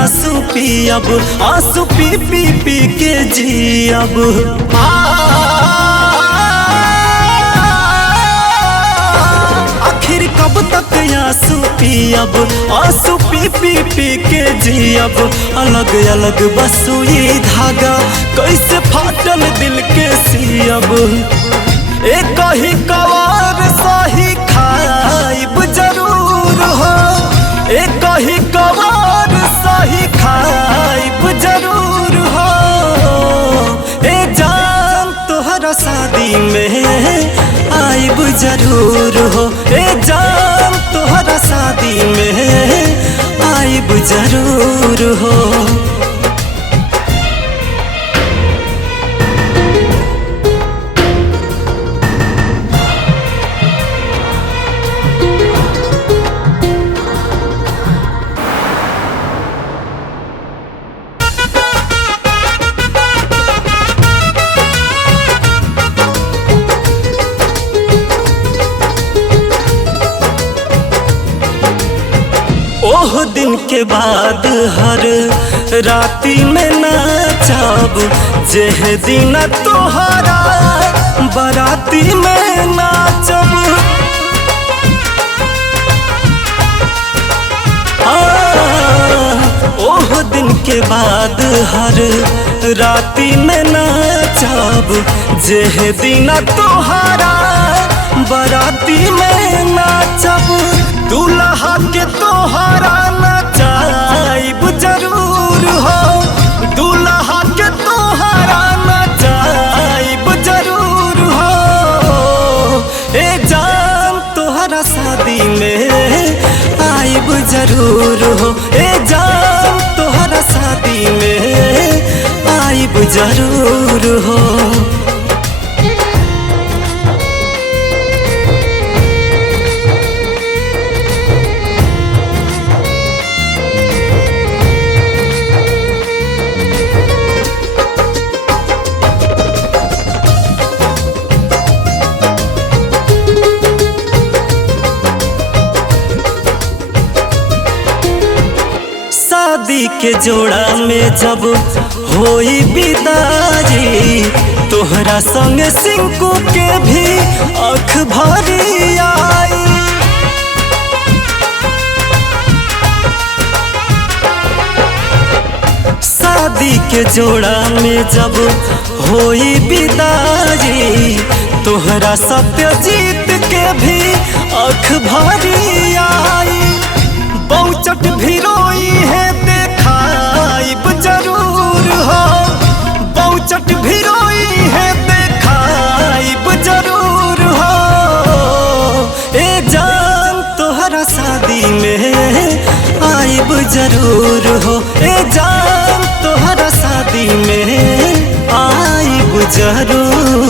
आंसू पियब, आंसू पी पी पी के जियब। आखिर कब तक आंसू पियब, आंसू पी पी पी के जियब। अलग अलग बसुई धागा कैसे फाटल दिल के सियब। एक ही कवार सही खाइब जरूर हो, एक ही कवार सही खाइब जरूर हो। ए जान तोहरा शादी में आइब जरूर हो, ए जान तोहरा शादी में आइब जरूर हो। ओह दिन के बाद हर राती में नाचब, जेह दिन तोहरा बराती में नाचब। ओह दिन के बाद हर राती में नाचब, जेह दिन तोहरा बराती में नाचब। दूल्हा के तोहरा नचाइब जरूर हो, दूल्हा के तोहरा नचाइब जरूर हो। ए जान तोहरा शादी में आइब जरूर हो, ए जान तोहरा शादी में आइब जरूर हो। शादी के जोड़ा में जब होई विदाई, तोहरा संग सिंकू के भी आँख भरी आई। शादी के जोड़ा में जब होई विदाई, तोहरा सत्यजीत के भी आँख भरी आई। बहुचट भी रोई है देखाइब जरूर हो, बहुचट भी रोई है देखाइब जरूर हो। ए जान तोहरा शादी में आइब जरूर हो, ए जान तोहरा शादी में आइब जरूर।